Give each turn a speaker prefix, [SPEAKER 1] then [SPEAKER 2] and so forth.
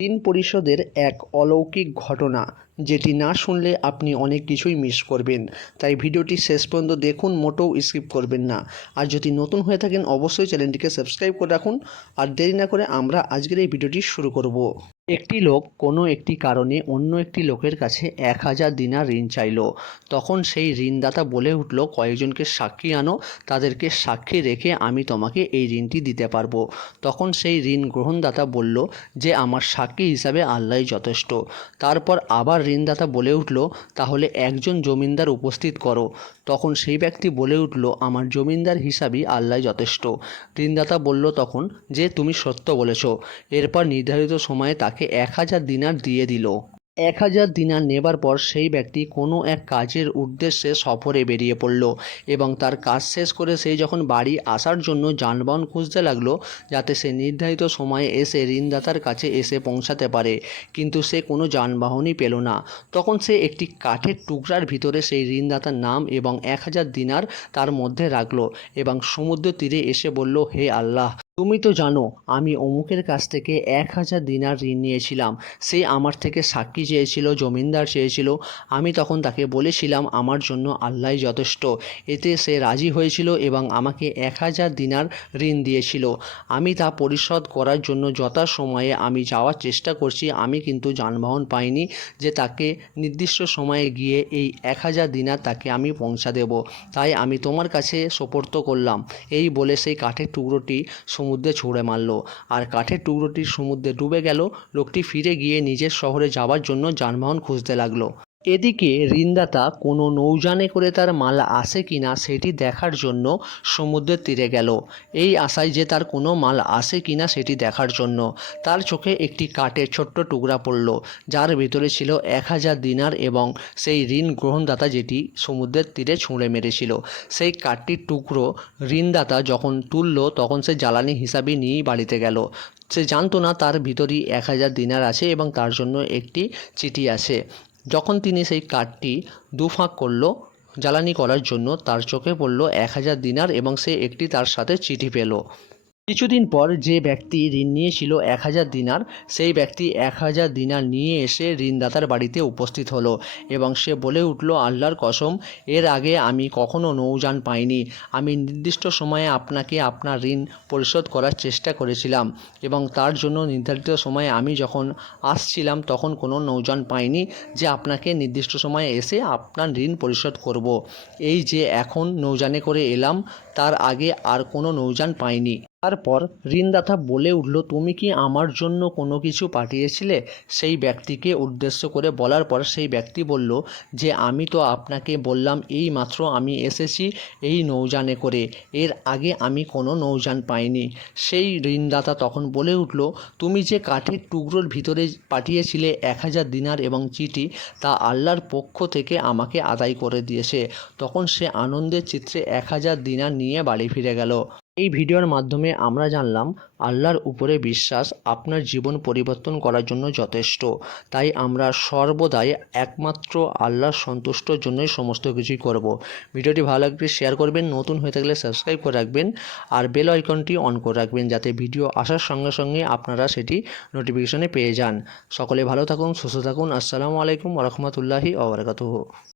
[SPEAKER 1] ঋণ পরিশোধের এক অলৌকিক ঘটনা যেটি না শুনলে আপনি অনেক কিছুই মিস করবেন। তাই ভিডিওটি শেষ পর্যন্ত দেখুন, মোটেও স্কিপ করবেন না। আর যদি নতুন হয়ে থাকেন, অবশ্যই চ্যানেলটিকে সাবস্ক্রাইব করে রাখুন। আর দেরি না করে আমরা আজকের এই ভিডিওটি শুরু করব। একটি লোক কোনো একটি কারণে অন্য একটি লোকের কাছে এক হাজার দিনার ঋণ চাইলো। তখন সেই ঋণদাতা বলে উঠল, কয়েকজনকে সাক্ষী আনো। তাদেরকে সাক্ষী রেখে আমি তোমাকে এই ঋণটি দিতে পারব। তখন সেই ঋণ গ্রহণদাতা বলল, যে আমার সাক্ষী হিসাবে আল্লাহই যথেষ্ট। তারপর আবার ঋণদাতা বলে উঠল, তাহলে একজন জমিনদার উপস্থিত করো। তখন সেই ব্যক্তি বলে উঠল, আমার জমিনদার হিসাবই আল্লাহ যথেষ্ট। ঋণদাতা বলল তখন, যে তুমি সত্য বলেছ। এরপর নির্ধারিত সময়ে তাকে এক হাজার দিনার দিয়ে দিল। এক হাজার দিনার নেবার পর সেই ব্যক্তি কোনো এক কাজের উদ্দেশ্যে সফরে বেরিয়ে পড়ল এবং তার কাজ শেষ করে সে যখন বাড়ি আসার জন্য যানবাহন খুঁজতে লাগল, যাতে সে নির্ধারিত সময়ে এসে ঋণদাতার কাছে এসে পৌঁছাতে পারে। কিন্তু সে কোনো যানবাহনই পেল না। তখন সে একটি কাঠের টুকরার ভিতরে সেই ঋণদাতার নাম এবং এক হাজার দিনার তার মধ্যে রাখল এবং সমুদ্র তীরে এসে বলল, হে আল্লাহ! তুমি তো জানো, আমি অমুকের কাছ থেকে এক হাজার দিনার ঋণ নিয়েছিলাম। সে আমার থেকে সাক্ষী চেয়েছিল, জমিনদার চেয়েছিল। আমি তখন তাকে বলেছিলাম, আমার জন্য আল্লাহ যথেষ্ট। এতে সে রাজি হয়েছিল এবং আমাকে এক হাজার দিনার ঋণ দিয়েছিল। আমি তা পরিশোধ করার জন্য যথাসময়ে আমি যাওয়ার চেষ্টা করছি। আমি কিন্তু যানবাহন পাইনি যে তাকে নির্দিষ্ট সময়ে গিয়ে এই এক হাজার দিনার তাকে আমি পৌঁছা দেব। তাই আমি তোমার কাছে সোপর্দ করলাম। এই বলে সেই কাঠের টুকরোটি সমুদ্রে ছুঁড়ে মারল। আর কাঠের টুকরোটি সমুদ্রে ডুবে গেল, লোকটি ফিরে গিয়ে নিজের শহরে যাওয়ার জন্য যানবাহন খুঁজতে লাগল। এদিকে ঋণদাতা কোনো নৌযানে করে তার মাল আসে কিনা সেটি দেখার জন্য সমুদ্রের তীরে গেল। এই আশায় যে তার কোনো মাল আসে কিনা সেটি দেখার জন্য। তার চোখে একটি কাঠের ছোট্ট টুকরা পড়ল, যার ভিতরে ছিল এক হাজার দিনার এবং সেই ঋণ গ্রহণদাতা যেটি সমুদ্রের তীরে ছুঁড়ে মেরেছিল। সেই কাঠটির টুকরো ঋণদাতা যখন তুলল, তখন সে জ্বালানি হিসাবে নিয়েই বাড়িতে গেল। সে জানতো না তার ভিতরেই এক হাজার দিনার আছে এবং তার জন্য একটি চিঠি আছে। যখন তিনি সেই কার্ডটি দুফাঁক করল, জ্বালানি করার জন্য তার চোখে পড়ল এক হাজার দিনার এবং সে একটি তার সাথে চিঠি পেল। কিছুদিন পর যে ব্যক্তি ঋণ নিয়েছিল এক হাজার দিনার, সেই ব্যক্তি এক হাজার দিনার নিয়ে এসে ঋণদাতার বাড়িতে উপস্থিত হলো এবং সে বলে উঠল, আল্লাহর কসম, এর আগে আমি কখনো নৌযান পাইনি আমি নির্দিষ্ট সময়ে আপনাকে আপনার ঋণ পরিশোধ করার চেষ্টা করেছিলাম এবং তার জন্য নির্ধারিত সময়ে আমি যখন আসছিলাম তখন কোনো নৌযান পাইনি যে আপনাকে নির্দিষ্ট সময়ে এসে আপনার ঋণ পরিশোধ করব। এই যে এখন নৌযানে করে এলাম, তার আগে আর কোনো নৌযান পাইনি তারপর ঋণদাতা বলে উঠল, তুমি কি আমার জন্য কোনো কিছু পাঠিয়েছিলে? সেই ব্যক্তিকে উদ্দেশ্য করে বলার পর সেই ব্যক্তি বলল, যে আমি তো আপনাকে বললাম, এই মাত্র আমি এসেছি এই নৌযানে করে। এর আগে আমি কোনো নৌযান পাইনি। সেই ঋণদাতা তখন বলে উঠল, তুমি যে কাঠের টুকরোর ভিতরে পাঠিয়েছিলে এক হাজার দিনার এবং চিঠি, তা আল্লাহর পক্ষ থেকে আমাকে আদায় করে দিয়েছে। তখন সে আনন্দের চিত্রে এক হাজার দিনার নিয়ে বাড়ি ফিরে গেল। এই ভিডিওর মাধ্যমে আমরা জানলাম, আল্লাহর উপরে বিশ্বাস আপনার জীবন পরিবর্তন করার জন্য যথেষ্ট। তাই আমরা সর্বদাই একমাত্র আল্লাহর সন্তুষ্টর জন্যই সমস্ত কিছুই করব। ভিডিওটি ভালো লাগলে শেয়ার করবেন, নতুন হয়ে থাকলে সাবস্ক্রাইব করে রাখবেন, আর বেল আইকনটি অন করে রাখবেন যাতে ভিডিও আসার সঙ্গে সঙ্গে আপনারা সেটি নোটিফিকেশনে পেয়ে যান। সকলে ভালো থাকুন, সুস্থ থাকুন, আসসালামু আলাইকুম রহমতুল্লাহি ওবরাকাতুহু